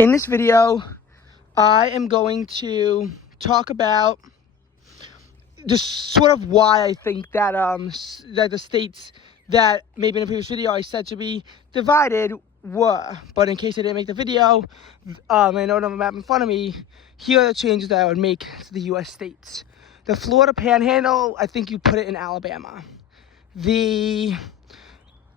In this video, I am going to talk about just sort of why I think that that the states that maybe in a previous video I said to be divided were. But in case I didn't make the video, I don't have a map in front of me, here are the changes that I would make to the U.S. states. The Florida Panhandle, I think you put it in Alabama. The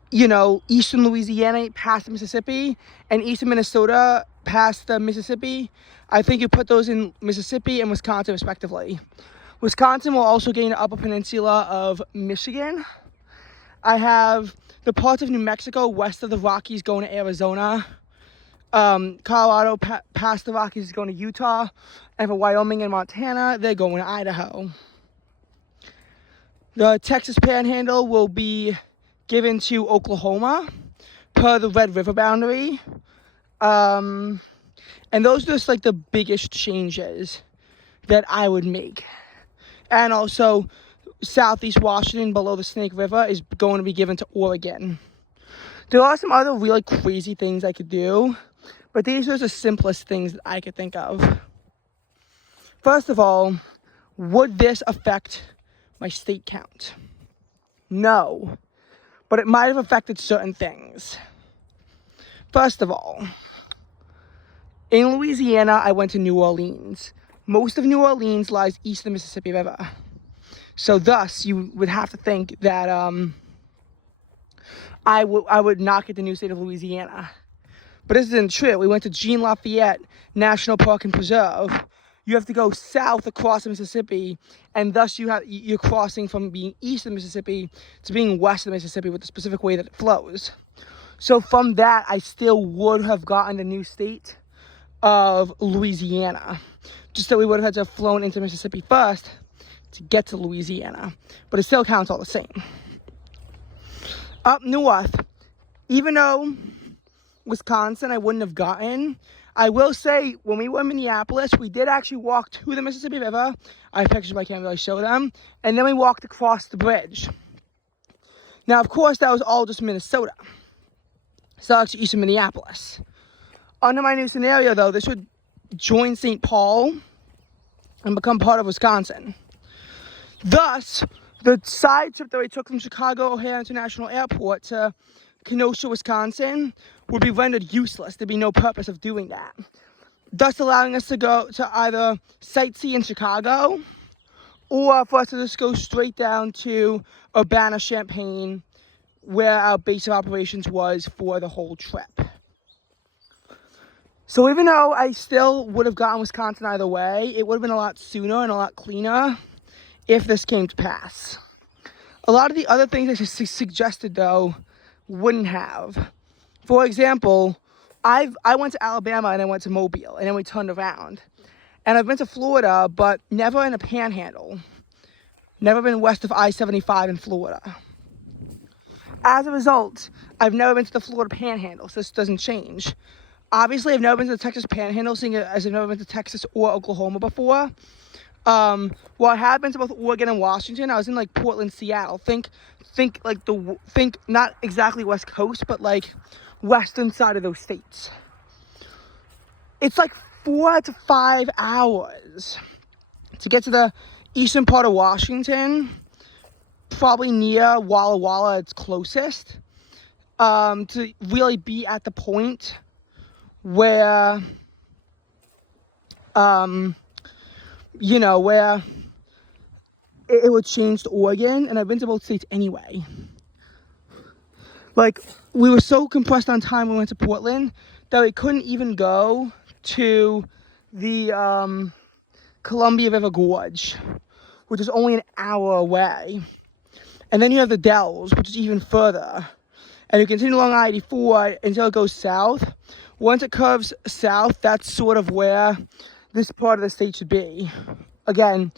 eastern Louisiana past the Mississippi and eastern Minnesota past the Mississippi, I think you put those in Mississippi and Wisconsin respectively. Wisconsin will also gain the upper peninsula of Michigan. I have the parts of New Mexico west of the Rockies going to Arizona. Colorado past the Rockies is going to Utah. And for Wyoming and Montana, they're going to Idaho. The Texas Panhandle will be given to Oklahoma per the Red River boundary. And those are just like the biggest changes that I would make. And also southeast Washington below the Snake River is going to be given to Oregon. There are some other really crazy things I could do, but these are the simplest things that I could think of. First of all, would this affect my state count? No. But it might have affected certain things. First of all, in Louisiana, I went to New Orleans. Most of New Orleans lies east of the Mississippi River. So thus, you would have to think that I would not get the new state of Louisiana. But this isn't true. We went to Jean Lafayette National Park and Preserve. You have to go south across the Mississippi, and thus you're crossing from being east of the Mississippi to being west of the Mississippi with the specific way that it flows. So from that, I still would have gotten the new state of Louisiana. Just that we would have had to have flown into Mississippi first to get to Louisiana. But it still counts all the same. Up north, even though Wisconsin I wouldn't have gotten, I will say, when we were in Minneapolis, we did actually walk to the Mississippi River. I have pictures, but I can't really show them. And then we walked across the bridge. Now, of course, that was all just Minnesota. So actually eastern Minneapolis. Under my new scenario, though, this would join St. Paul and become part of Wisconsin. Thus, the side trip that we took from Chicago O'Hare International Airport to Kenosha, Wisconsin, would be rendered useless. There'd be no purpose of doing that. Thus allowing us to go to either sightsee in Chicago or for us to just go straight down to Urbana-Champaign, where our base of operations was for the whole trip. So even though I still would have gotten Wisconsin either way, it would have been a lot sooner and a lot cleaner if this came to pass. A lot of the other things I suggested, though, wouldn't have. For example, I went to Alabama and I went to Mobile and then we turned around. And I've been to Florida, but never in a panhandle. Never been west of I-75 in Florida. As a result, I've never been to the Florida Panhandle, so this doesn't change. Obviously, I've never been to the Texas Panhandle, seeing as I've never been to Texas or Oklahoma before. Well, I have been to both Oregon and Washington. I was in like Portland, Seattle. Think not exactly West Coast, but like western side of those states. It's like 4 to 5 hours to get to the eastern part of Washington. Probably near Walla Walla, it's closest, to really be at the point where, where it would change to Oregon, and I've been to both states anyway. Like, we were so compressed on time when we went to Portland that we couldn't even go to the Columbia River Gorge, which is only an hour away. And then you have the Dells, which is even further. And you continue along I-84 until it goes south. Once it curves south, that's sort of where this part of the state should be. Again,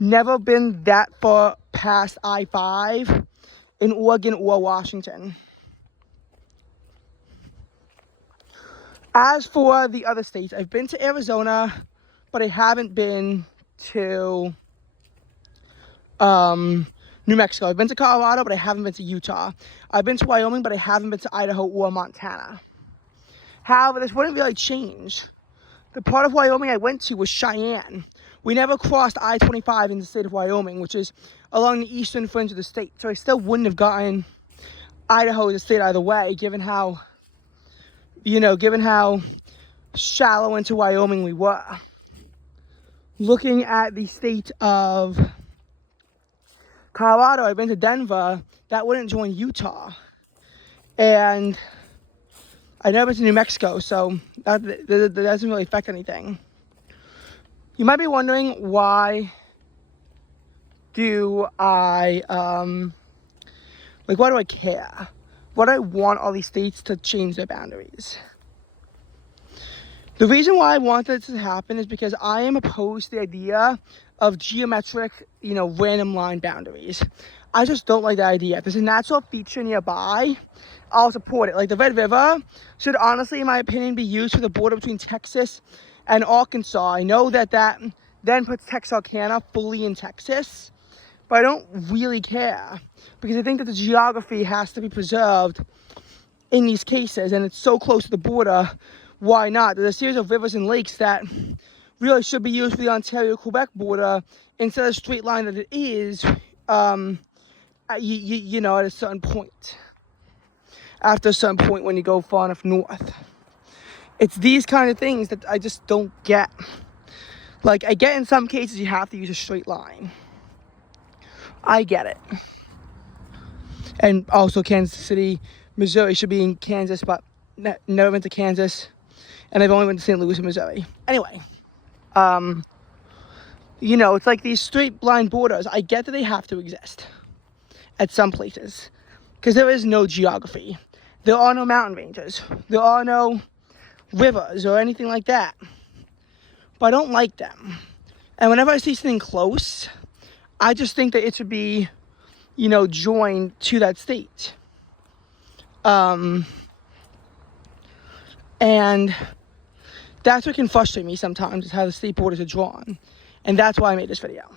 never been that far past I-5 in Oregon or Washington. As for the other states, I've been to Arizona, but I haven't been to New Mexico. I've been to Colorado, but I haven't been to Utah. I've been to Wyoming, but I haven't been to Idaho or Montana. However, this wouldn't really change. The part of Wyoming I went to was Cheyenne. We never crossed I-25 in the state of Wyoming, which is along the eastern fringe of the state. So I still wouldn't have gotten Idaho as a state either way, given how shallow into Wyoming we were. Looking at the state of Colorado, I've been to Denver, that wouldn't join Utah. And I've never been to New Mexico, so that doesn't really affect anything. You might be wondering, why do I, why do I care? Why do I want all these states to change their boundaries? The reason why I want this to happen is because I am opposed to the idea of geometric, random line boundaries. I just don't like that idea. If there's a natural feature nearby, I'll support it. Like the Red River should honestly, in my opinion, be used for the border between Texas and Arkansas. I know that then puts Texarkana fully in Texas, but I don't really care because I think that the geography has to be preserved in these cases, and it's so close to the border. Why not? There's a series of rivers and lakes that really should be used for the Ontario-Quebec border instead of a straight line that it is, at a certain point. After a certain point when you go far enough north. It's these kind of things that I just don't get. Like, I get in some cases you have to use a straight line. I get it. And also Kansas City, Missouri should be in Kansas, but never been to Kansas. And I've only been to St. Louis, Missouri. Anyway, it's like these straight line borders. I get that they have to exist at some places because there is no geography. There are no mountain ranges. There are no rivers or anything like that. But I don't like them. And whenever I see something close, I just think that it should be, joined to that state. And that's what can frustrate me sometimes, is how the state borders are drawn. And that's why I made this video.